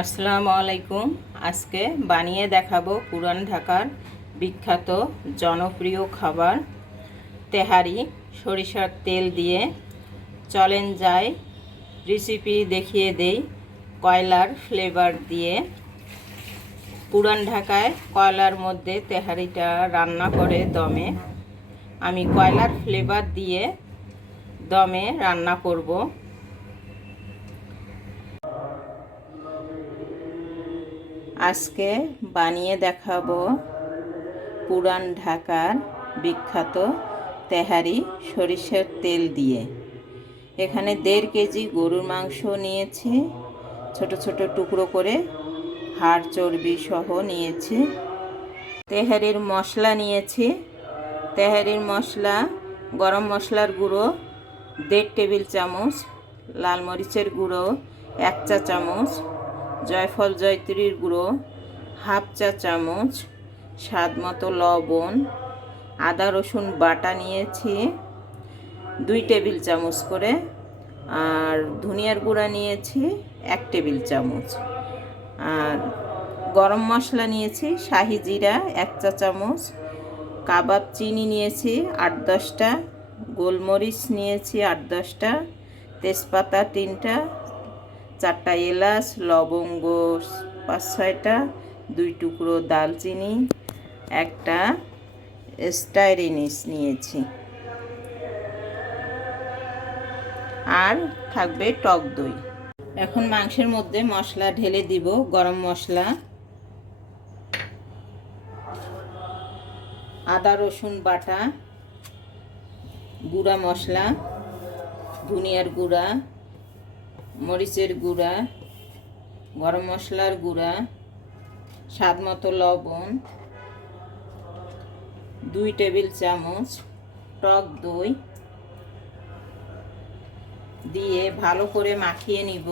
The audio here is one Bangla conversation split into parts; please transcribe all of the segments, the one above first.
আসসালামু আলাইকুম। আজকে বানিয়ে দেখাবো পুরান ঢাকার বিখ্যাত জনপ্রিয় খাবার তেহারি সরিষার তেল দিয়ে। চলেন যাই রেসিপি দেখিয়ে দেই। কয়লার ফ্লেভার দিয়ে পুরান ঢাকায় কয়লার মধ্যে তেহারিটা রান্না করে দমে। আমি কয়লার ফ্লেভার দিয়ে দমে রান্না করব। আজকে বানিয়ে দেখাবো পুরান ঢাকার বিখ্যাত তেহারি সরিষার তেল দিয়ে। এখানে 1.5 কেজি গরুর মাংস নিয়েছি, ছোট ছোট টুকরো করে, হাড় চর্বি সহ নিয়েছি। তেহারির মশলা নিয়েছি। তেহারির মশলা: গরম মশলার গুঁড়ো 1.5 টেবিল চামচ, লাল মরিচের গুঁড়ো 1 চা চামচ, জয়ফল জয়ত্রীর গুঁড়ো 1/2 চা চামচ, স্বাদ মতো লবণ, আদা রসুন বাটা নিয়েছি 2 টেবিল চামচ করে, আর ধনিয়ার গুঁড়া নিয়েছি 1 টেবিল চামচ, আর গরম মশলা নিয়েছি শাহি জিরা 1 চা চামচ, কাবাব চিনি নিয়েছি 8-10টা, গোলমরিচ নিয়েছি 8-10টা, তেজপাতা 3টা, 4টা এলাচ, লবঙ্গ 5-6টা, 2 টুকরো দালচিনি, একটা স্টার এনিস নিয়েছি, আর থাকবে টক দই। এখন মাংসের মধ্যে মশলা ঢেলে দিব। গরম মশলা, আদা রসুন বাটা, গুঁড়া মশলা, ধনিয়ার গুঁড়া, মরিচের গুঁড়া, গরম মশলার গুঁড়া, স্বাদ মতো লবণ, 2 টেবিল চামচ টক দই দিয়ে ভালো করে মাখিয়ে নিব।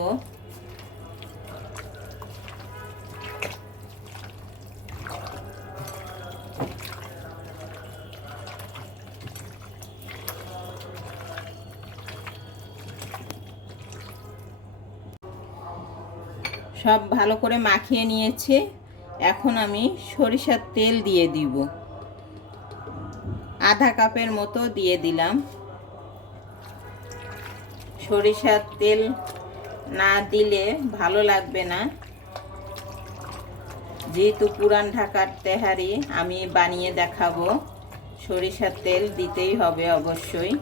সব ভালো করে মাখিয়ে নিয়েছি। এখন আমি সরিষার তেল দিয়ে দিব। আধা কাপের মতো দিয়ে দিলাম। সরিষার তেল না দিলে ভালো লাগবে না, যেহেতু পুরান ঢাকার তেহারি আমি বানিয়ে দেখাবো, সরিষার তেল দিতেই হবে অবশ্যই।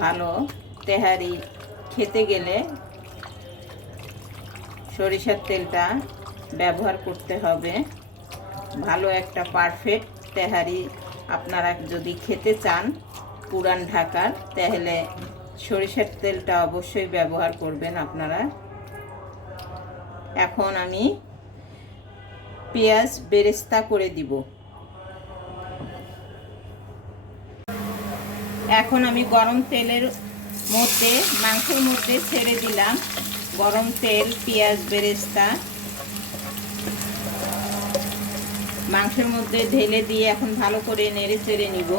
ভালো তেহারি খেতে গেলে সরিষার তেলটা ব্যবহার করতে হবে। ভালো একটা পারফেক্ট তেহারি আপনারা যদি খেতে চান পুরান ঢাকার, তাহলে সরিষার তেলটা অবশ্যই ব্যবহার করবেন আপনারা। এখন আমি পেঁয়াজ বেরেস্তা করে দিব। এখন আমি গরম তেলের মধ্যে মাংসের মধ্যে ছেড়ে দিলাম গরম তেল, পেঁয়াজ বেরেস্তা মাংসের মধ্যে ঢেলে দিয়ে এখন ভালো করে নেড়ে চেড়ে নিব।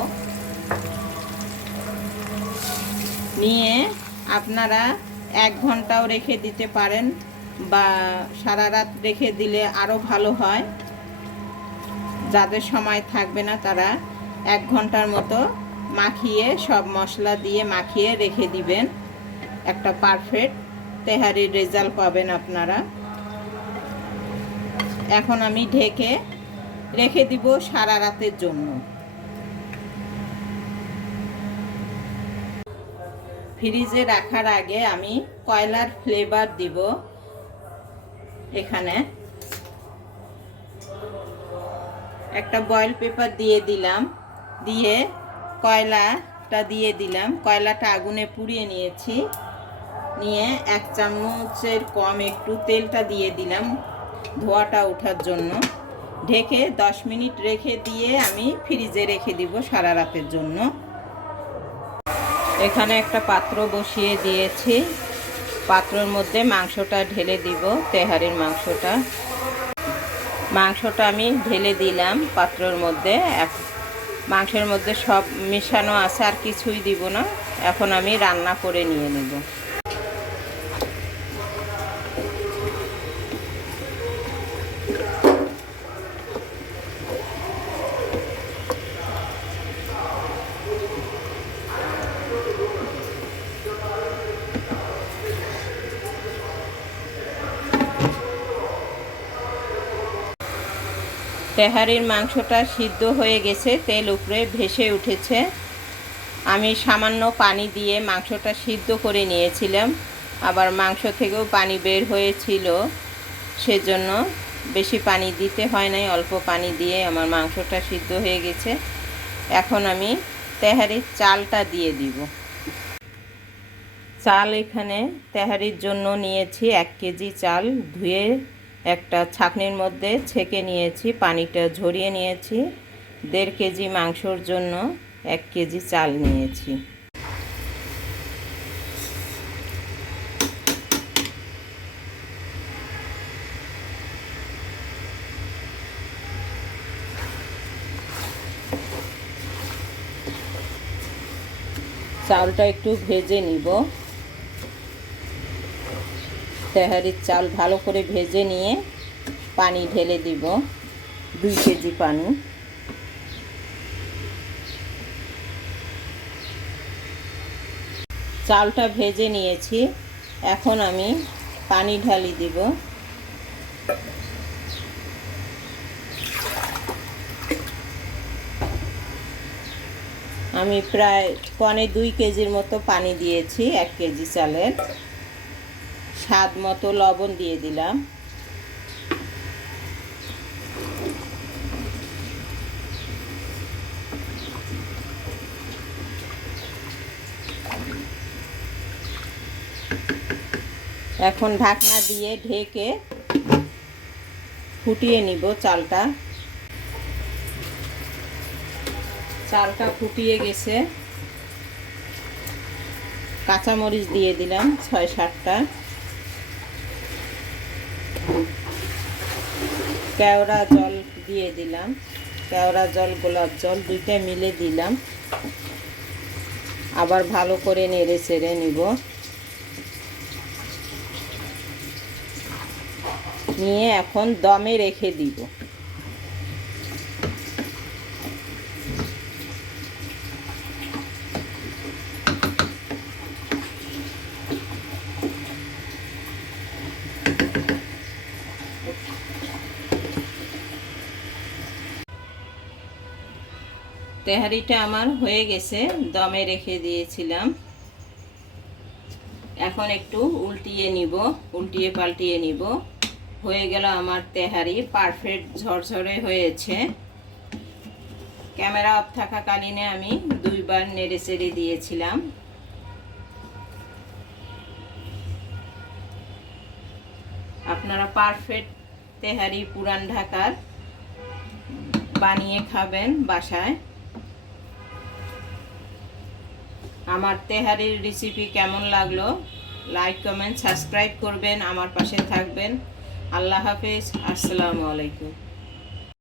নিয়ে আপনারা 1 ঘন্টাও রেখে দিতে পারেন, বা সারা রাত রেখে দিলে আরও ভালো হয়। যাদের সময় থাকবে না তারা 1 ঘন্টার মতো মাখিয়ে, সব মশলা দিয়ে মাখিয়ে রেখে দিবেন। একটা পারফেক্ট তেহারির রেজাল্ট পাবেন আপনারা। এখন আমি ঢেকে রেখে দিব সারা রাতের জন্য। ফ্রিজে রাখার আগে আমি কয়লার ফ্লেভার দিব। এখানে একটা বয়েল পেপার দিয়ে দিলাম, দিয়ে কয়লাটা দিয়ে দিলাম। কয়লাটা আগুনে পুড়িয়ে নিয়েছি, নিয়ে 1 চামচের কম একটু তেলটা দিয়ে দিলাম ধোঁয়াটা ওঠার জন্য। ঢেকে 10 মিনিট রেখে দিয়ে আমি ফ্রিজে রেখে দিব সারা রাতের জন্য। এখানে একটা পাত্র বসিয়ে দিয়েছি, পাত্রের মধ্যে মাংসটা ঢেলে দিব। তেহারির মাংসটা আমি ঢেলে দিলাম পাত্রের মধ্যে। মাংসের মধ্যে সব মেশানো আছে, আর কিছুই দিব না। এখন আমি রান্না করে নিয়ে নেব। তেহারির মাংসটা সিদ্ধ হয়ে গেছে, তেল উপরে ভেসে উঠেছে। আমি সামান্য পানি দিয়ে মাংসটা সিদ্ধ করে নিয়েছিলাম, আবার মাংস থেকেও পানি বের হয়েছিল, সেজন্য বেশি পানি দিতে হয় নাই, অল্প পানি দিয়ে আমার মাংসটা সিদ্ধ হয়ে গেছে। এখন আমি তেহারির চালটা দিয়ে দিব। চাল এখানে তেহারির জন্য নিয়েছি 1 কেজি চাল, ধুয়ে একটা ছাঁকনির মধ্যে ছেঁকে নিয়েছি, পানিটা ঝরিয়ে নিয়েছি। 1.5 কেজি মাংসর জন্য 1 কেজি চাল নিয়েছি। চালটা একটু ভেজে নিব। তেহারির চাল ভালো করে ভেজে নিয়ে পানি ঢেলে দিব, 2 কেজি পানি। চালটা ভেজে নিয়েছি, এখন আমি পানি ঢালি দিব। আমি প্রায় 1.25 কেজির মতো পানি দিয়েছি 1 কেজি চালের। স্বাদ মতো লবণ দিয়ে দিলাম। এখন ঢাকনা দিয়ে ঢেকে ফুটিয়ে নিব চালটা। চালটা ফুটিয়ে গেছে, কাঁচামরিচ দিয়ে দিলাম 6-7টা, কেওড়া জল দিয়ে দিলাম, কেওড়া জল গোলাপ জল 2টা মিলে দিলাম। আবার ভালো করে নেড়ে চেড়ে নিব। নিয়ে এখন দমে রেখে দিব। তেহারিটা আমার হয়ে গেছে, দমে রেখে দিয়েছিলাম। এখন একটু উল্টিয়ে নিব, উল্টিয়ে পাল্টিয়ে নিব। হয়ে গেল আমার তেহারি, পারফেক্ট ঝরঝরে হয়েছে। ক্যামেরা অফ থাকাকালীনে আমি 2 বার নেড়ে চেড়ে দিয়েছিলাম। আপনারা পারফেক্ট তেহারি পুরান ঢাকার বানিয়ে খাবেন বাসায়। আমার তেহারির রেসিপি কেমন লাগলো লাইক কমেন্ট সাবস্ক্রাইব করবেন, আমার পাশে থাকবেন। আল্লাহ হাফেজ, আসসালামু আলাইকুম।